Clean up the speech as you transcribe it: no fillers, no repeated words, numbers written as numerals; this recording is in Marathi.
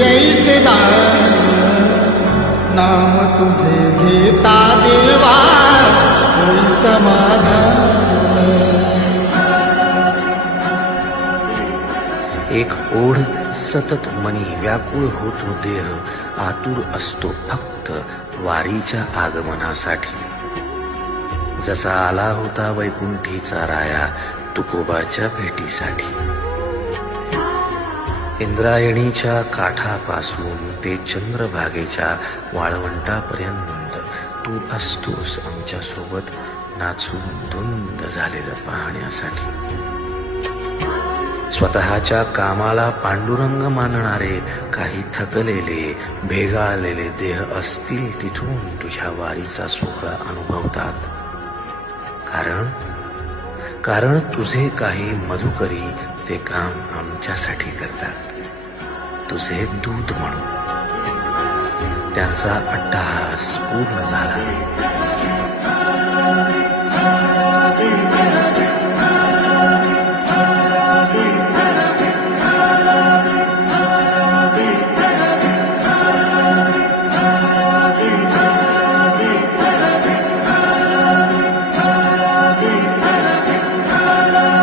ऐसे दान नाम तुझे घेता देवा होई समाधान. एक ओढ सतत मनी व्याकुळ होतो देह आतुर असतो फक्त वारीच्या आगमनासाठी. जसा आला होता वैकुंठीचा राया तुकोबाच्या भेटीसाठी. इंद्रायणीच्या काठापासून ते चंद्रभागेच्या वाळवंटापर्यंत तू असतोस आमच्या सोबत नाचून धुंद झालेलं पाहण्यासाठी. स्वतःच्या कामाला पांडुरंग मानणारे काही थकलेले भेगाळलेले देह असतील तिथून तुझ्या वारीचा सोहळा अनुभवतात. कारण तुझे काही मधुकरी ते काम आमच्यासाठी करतात. तुझे दूत म्हणून त्यांचा अट्टहास पूर्ण झाला.